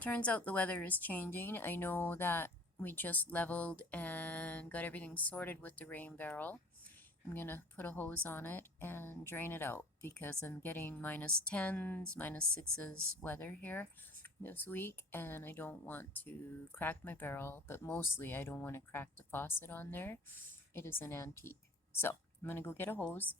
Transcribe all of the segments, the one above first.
turns out the weather is changing. I know that we just leveled and got everything sorted with the rain barrel. I'm gonna put a hose on it and drain it out because I'm getting -10s, -6s weather here this week, and I don't want to crack my barrel, but mostly I don't want to crack the faucet on there. It is an antique. So I'm gonna go get a hose.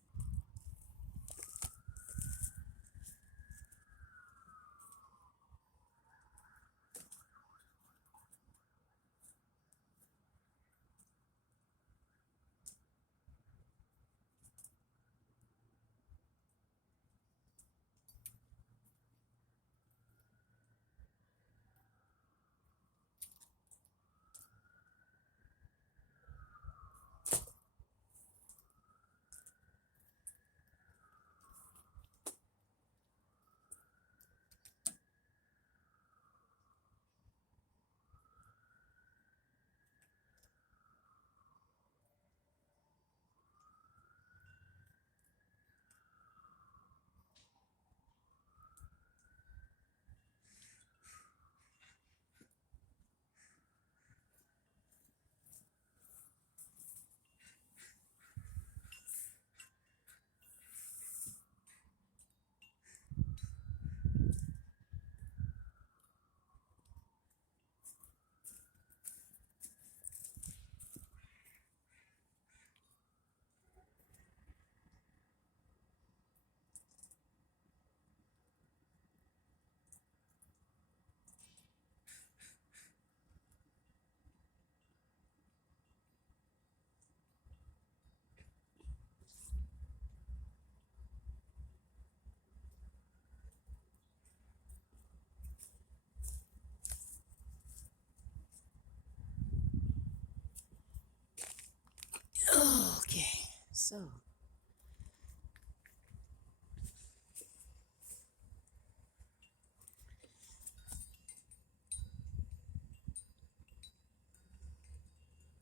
Okay, so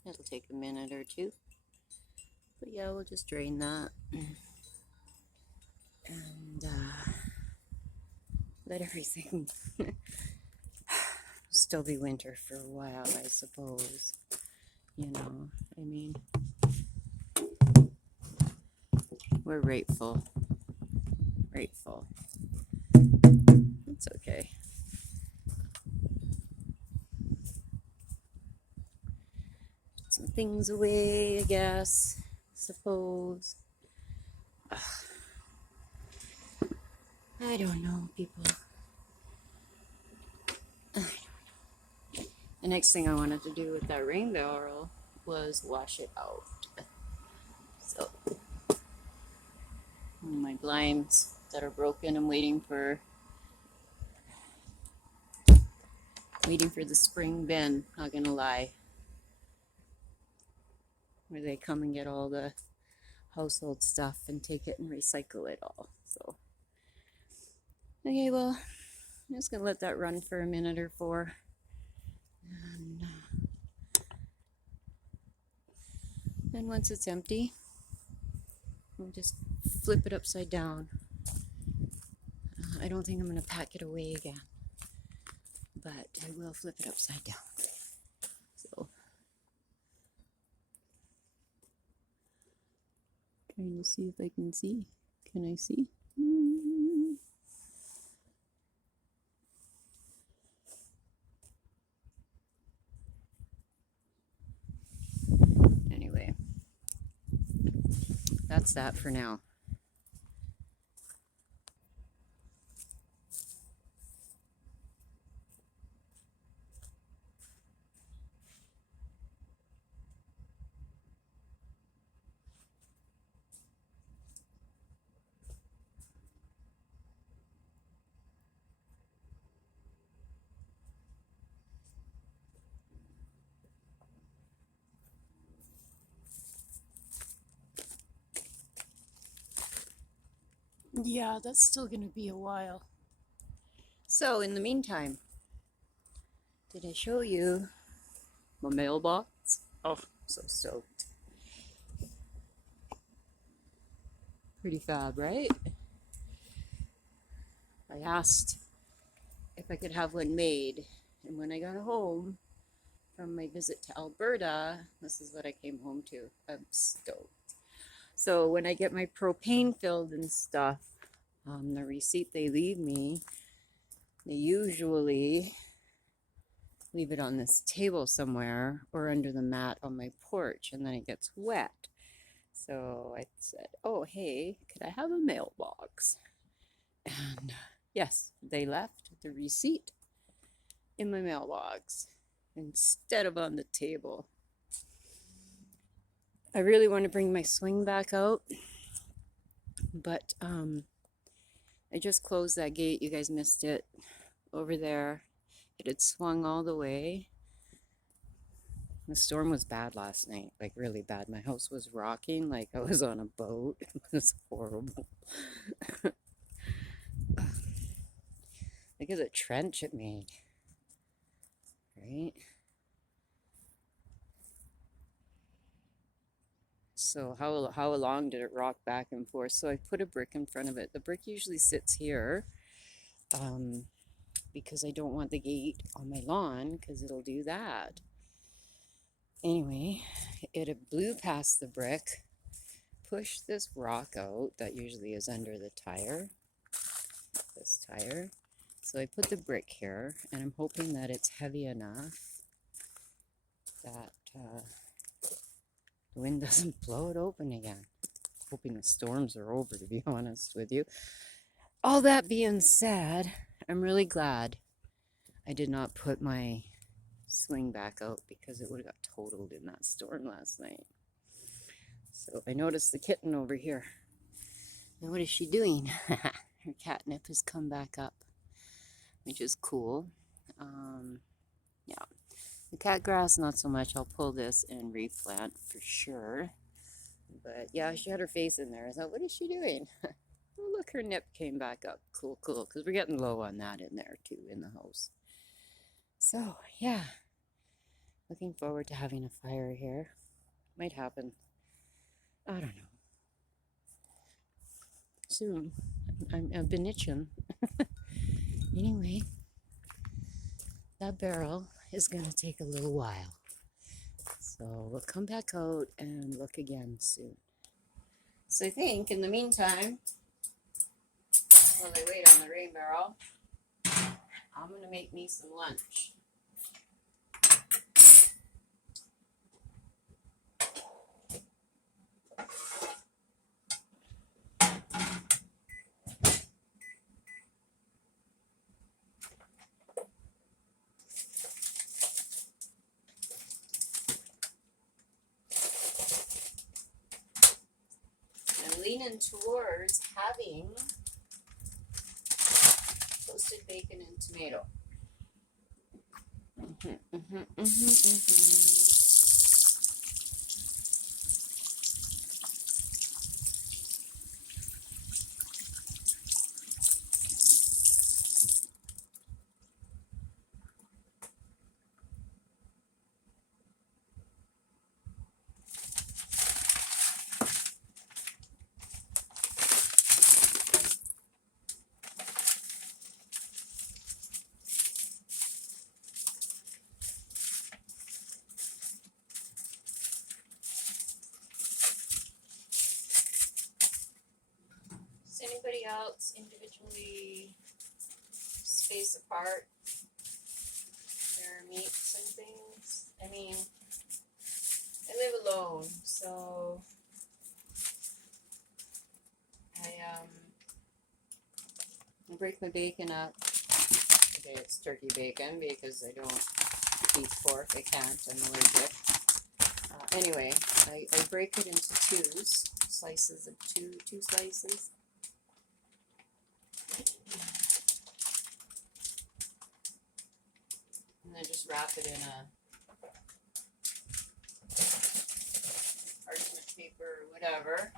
it'll take a minute or two, but yeah, we'll just drain that and let everything still be winter for a while, I suppose. You know, I mean, we're grateful. Grateful. It's okay. Put some things away, I guess. Suppose. Ugh. I don't know, people. I don't know. The next thing I wanted to do with that rain barrel was wash it out. So, my blinds that are broken, I'm waiting for the spring bin, not gonna lie, where they come and get all the household stuff and take it and recycle it all. So, okay, well, I'm just gonna let that run for a minute or four. And then once it's empty, I'll just flip it upside down. I don't think I'm gonna pack it away again, but I will flip it upside down. So, trying to see if I can see. Can I see? Anyway, that's that for now. Yeah, that's still gonna be a while. So, in the meantime, did I show you my mailbox? Oh, so soaked. Pretty fab, right? I asked if I could have one made. And when I got home from my visit to Alberta, this is what I came home to. I'm stoked. So when I get my propane filled and stuff, the receipt they leave me, they usually leave it on this table somewhere or under the mat on my porch, and then it gets wet. So I said, oh, hey, could I have a mailbox? And yes, they left the receipt in my mailbox instead of on the table. I really want to bring my swing back out, but I just closed that gate. You guys missed it over there. It had swung all the way. The storm was bad last night, like really bad. My house was rocking like I was on a boat. It was horrible. Look at the trench it made, right? So how long did it rock back and forth? So I put a brick in front of it. The brick usually sits here because I don't want the gate on my lawn because it'll do that. Anyway, it blew past the brick, pushed this rock out that usually is under the tire, this tire. So I put the brick here, and I'm hoping that it's heavy enough that the wind doesn't blow it open again. Hoping the storms are over, to be honest with you. All that being said, I'm really glad I did not put my swing back out because it would have got totaled in that storm last night. So I noticed the kitten over here. Now what is she doing? Her catnip has come back up, which is cool. Yeah, the cat grass not so much. I'll pull this and replant for sure. But yeah, she had her face in there. I thought, what is she doing? Oh, look, her nip came back up. Cool, cool, because we're getting low on that in there too, in the house. So yeah, looking forward to having a fire here. Might happen, I don't know, soon. I've been itching. Anyway, that barrel is going to take a little while. So we'll come back out and look again soon. So I think in the meantime, while I wait on the rain barrel, I'm going to make me some lunch. I'm leaning towards having toasted bacon and tomato. Does anybody else individually space apart their meats and things? I mean, I live alone, so I break my bacon up. Okay, it's turkey bacon because I don't eat pork. I can't. I'm allergic. Anyway, I break it into slices of two slices. And then just wrap it in a parchment paper or whatever.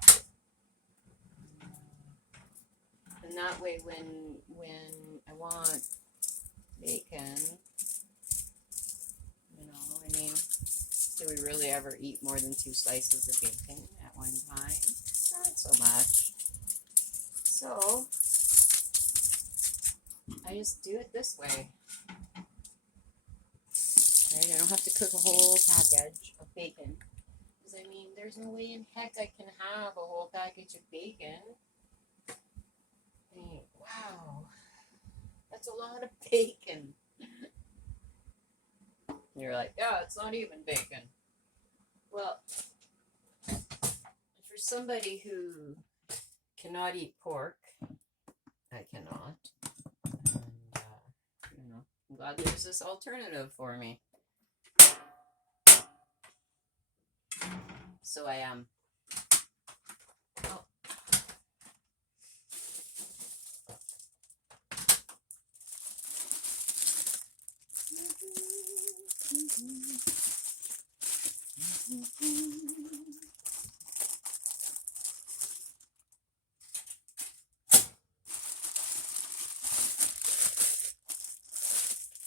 And that way when I want bacon, you know, I mean, do we really ever eat more than 2 slices of bacon at one time? Not so much. So I just do it this way. Right? I don't have to cook a whole package of bacon. Because, I mean, there's no way in heck I can have a whole package of bacon. I mean, wow. That's a lot of bacon. You're like, yeah, it's not even bacon. Well, for somebody who cannot eat pork, I cannot. And, I'm glad there's this alternative for me. So I am. Oh.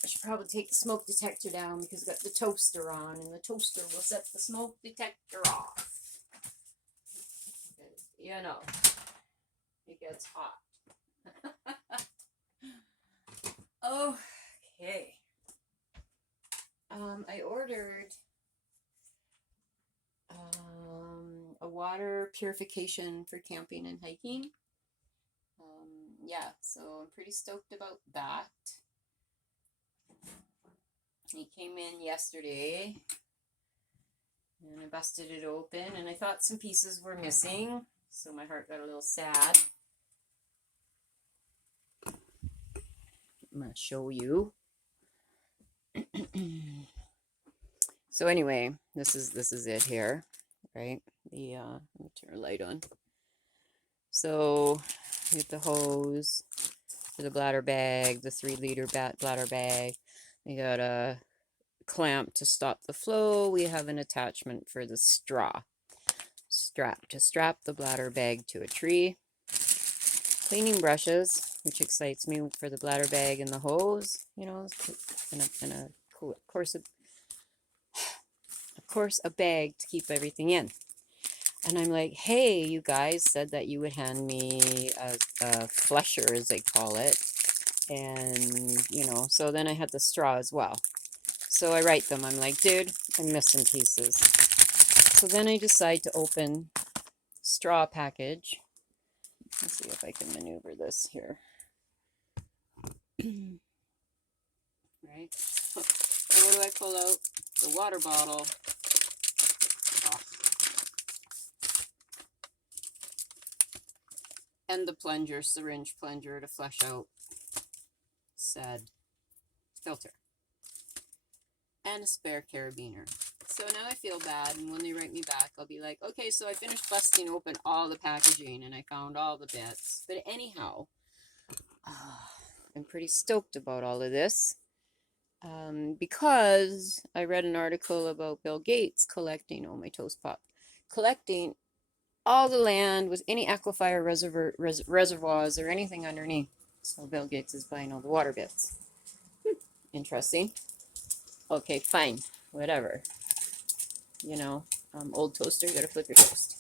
I should probably take the smoke detector down because I've got the toaster on, and the toaster will set the smoke detector off. You know, it gets hot. Okay. I ordered a water purification for camping and hiking. Yeah, so I'm pretty stoked about that. He came in yesterday, and I busted it open, and I thought some pieces were missing, so my heart got a little sad. I'm going to show you. So anyway, this is it here, right? Let me turn the light on. So we have the hose for the bladder bag, the 3-liter bladder bag. We got a clamp to stop the flow. We have an attachment for the strap to strap the bladder bag to a tree. Cleaning brushes, which excites me for the bladder bag and the hose. You know, and of course a bag to keep everything in. And I'm like, hey, you guys said that you would hand me a flesher, as they call it. And, so then I had the straw as well. So I write them. I'm like, dude, I'm missing pieces. So then I decide to open straw package. Let's see if I can maneuver this here. Right. So what do I pull out? The water bottle. Oh. And the syringe plunger to flush out said filter. And a spare carabiner. So now I feel bad, and when they write me back, I'll be like, okay, so I finished busting open all the packaging, and I found all the bits. But anyhow, I'm pretty stoked about all of this. Because I read an article about Bill Gates collecting all the land with any aquifer reservoirs or anything underneath. So Bill Gates is buying all the water bits. Interesting. Okay, fine, whatever. Old toaster, you gotta flip your toast.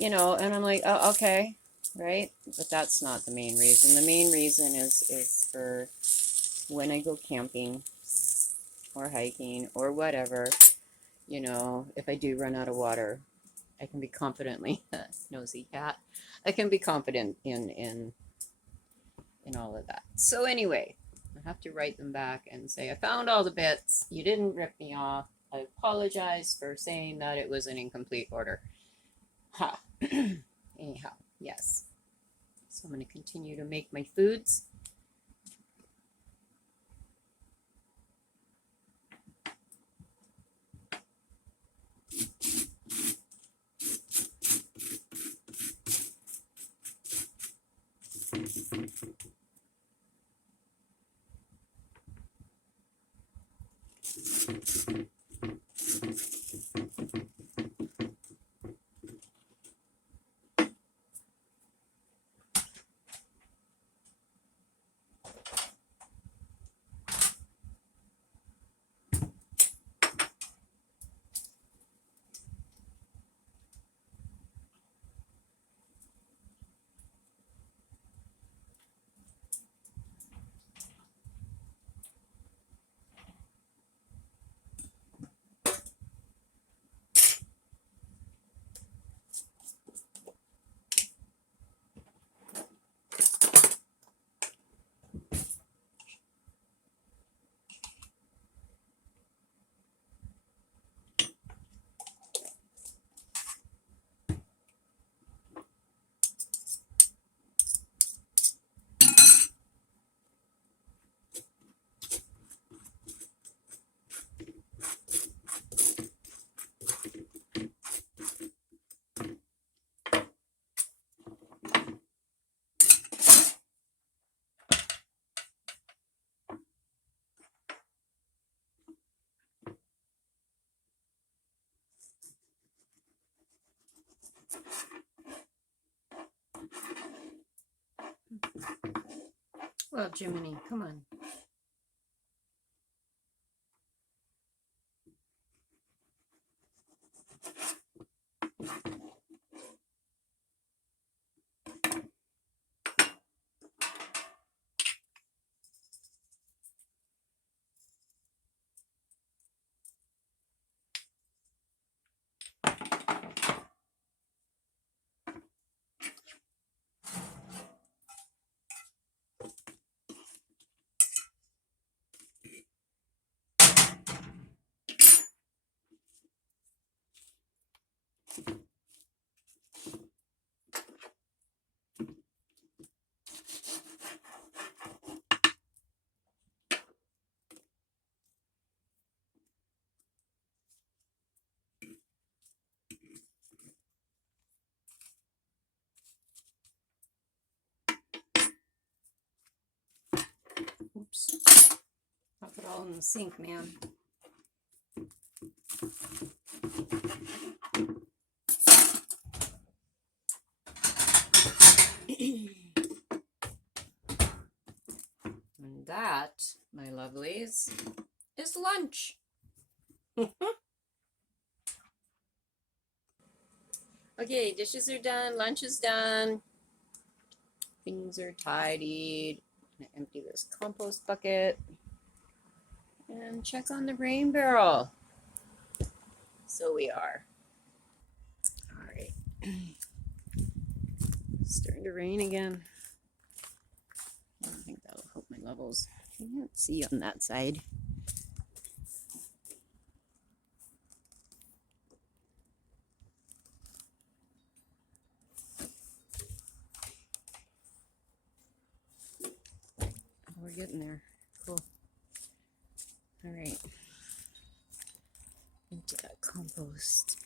And I'm like, oh, okay, right? But that's not the main reason. The main reason is for when I go camping or hiking or whatever, if I do run out of water, I can be confidently, nosy cat, I can be confident in all of that. So anyway, I have to write them back and say, I found all the bits. You didn't rip me off. I apologize for saying that it was an incomplete order. Ha. Anyhow, yes. So I'm going to continue to make my foods. Well, Jiminy, come on. Oops. I'll put it all in the sink, man. And that, my lovelies, is lunch. Okay, dishes are done, lunch is done, things are tidied. I'm gonna empty this compost bucket and check on the rain barrel. So we are. All right. It's starting to rain again. I don't think that'll help my levels. I can't see on that side. We're getting there. Cool. All right. Into that compost.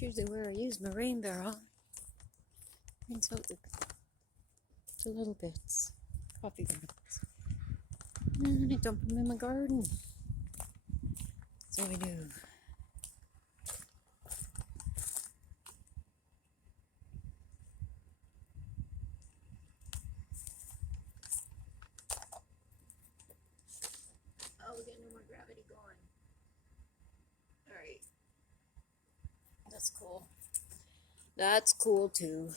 It's usually where I use my rain barrel. Rinse out the little bits, coffee grounds. And I dump them in my garden. So we do. Oh, we got no more gravity going. Alright. That's cool. That's cool too.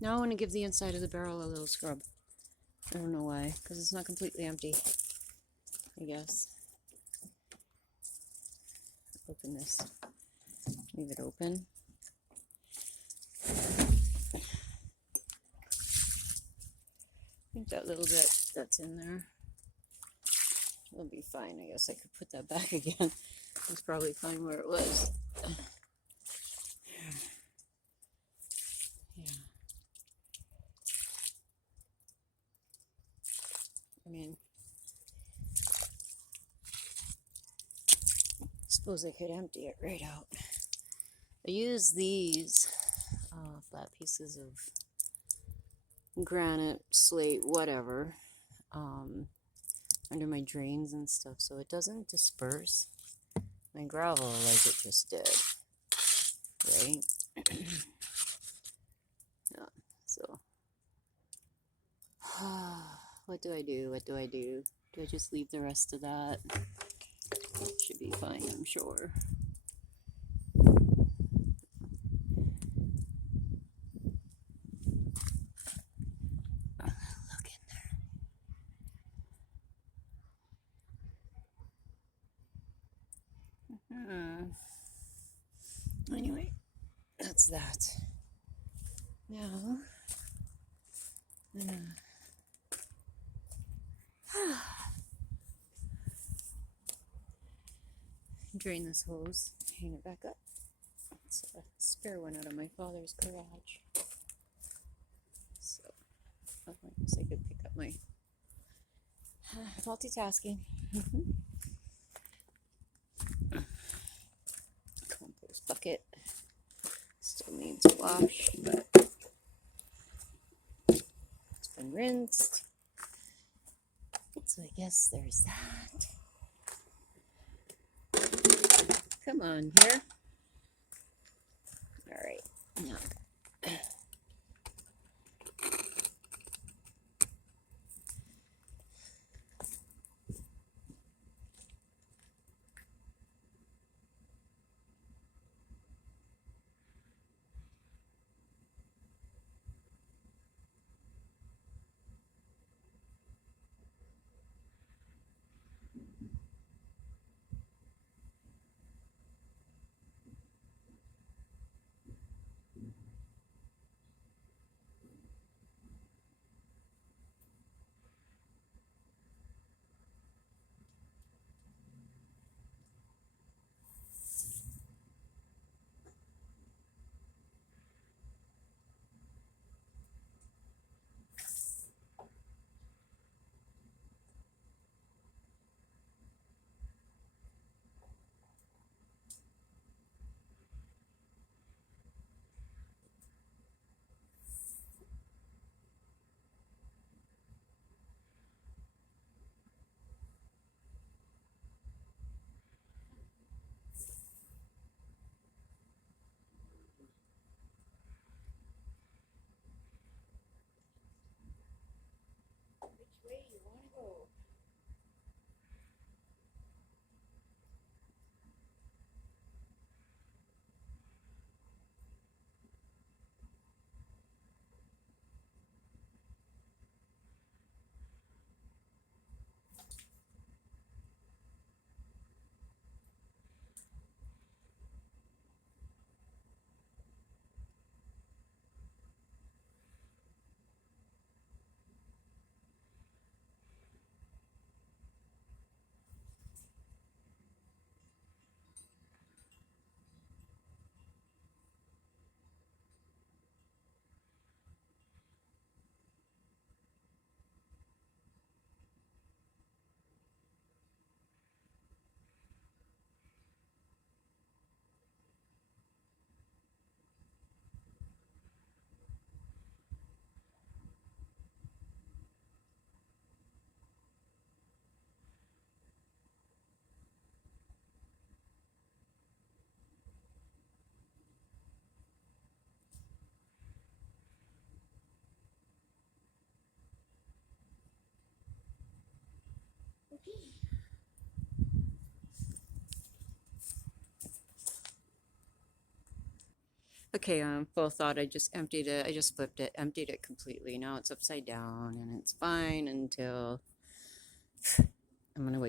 Now I want to give the inside of the barrel a little scrub. I don't know why, because it's not completely empty, I guess. Open this. Leave it open. I think that little bit that's in there will be fine. I guess I could put that back again. It's probably fine where it was. Yeah. I mean, I suppose I could empty it right out. I use these flat pieces of granite, slate, whatever, under my drains and stuff so it doesn't disperse my gravel like it just did, right? Yeah, so what do I do? What do I do? Do I just leave the rest of that? Should be fine, I'm sure. Look in there. Anyway, that's that. Now, drain this hose, hang it back up. It's a spare one out of my father's garage. So, I guess I could pick up my multitasking. Compost bucket still needs wash, but it's been rinsed. So I guess there's that. Come on here. All right. Now. Which way you want to go? Okay, full thought. I just emptied it. I just flipped it, emptied it completely. Now it's upside down and it's fine until I'm gonna wait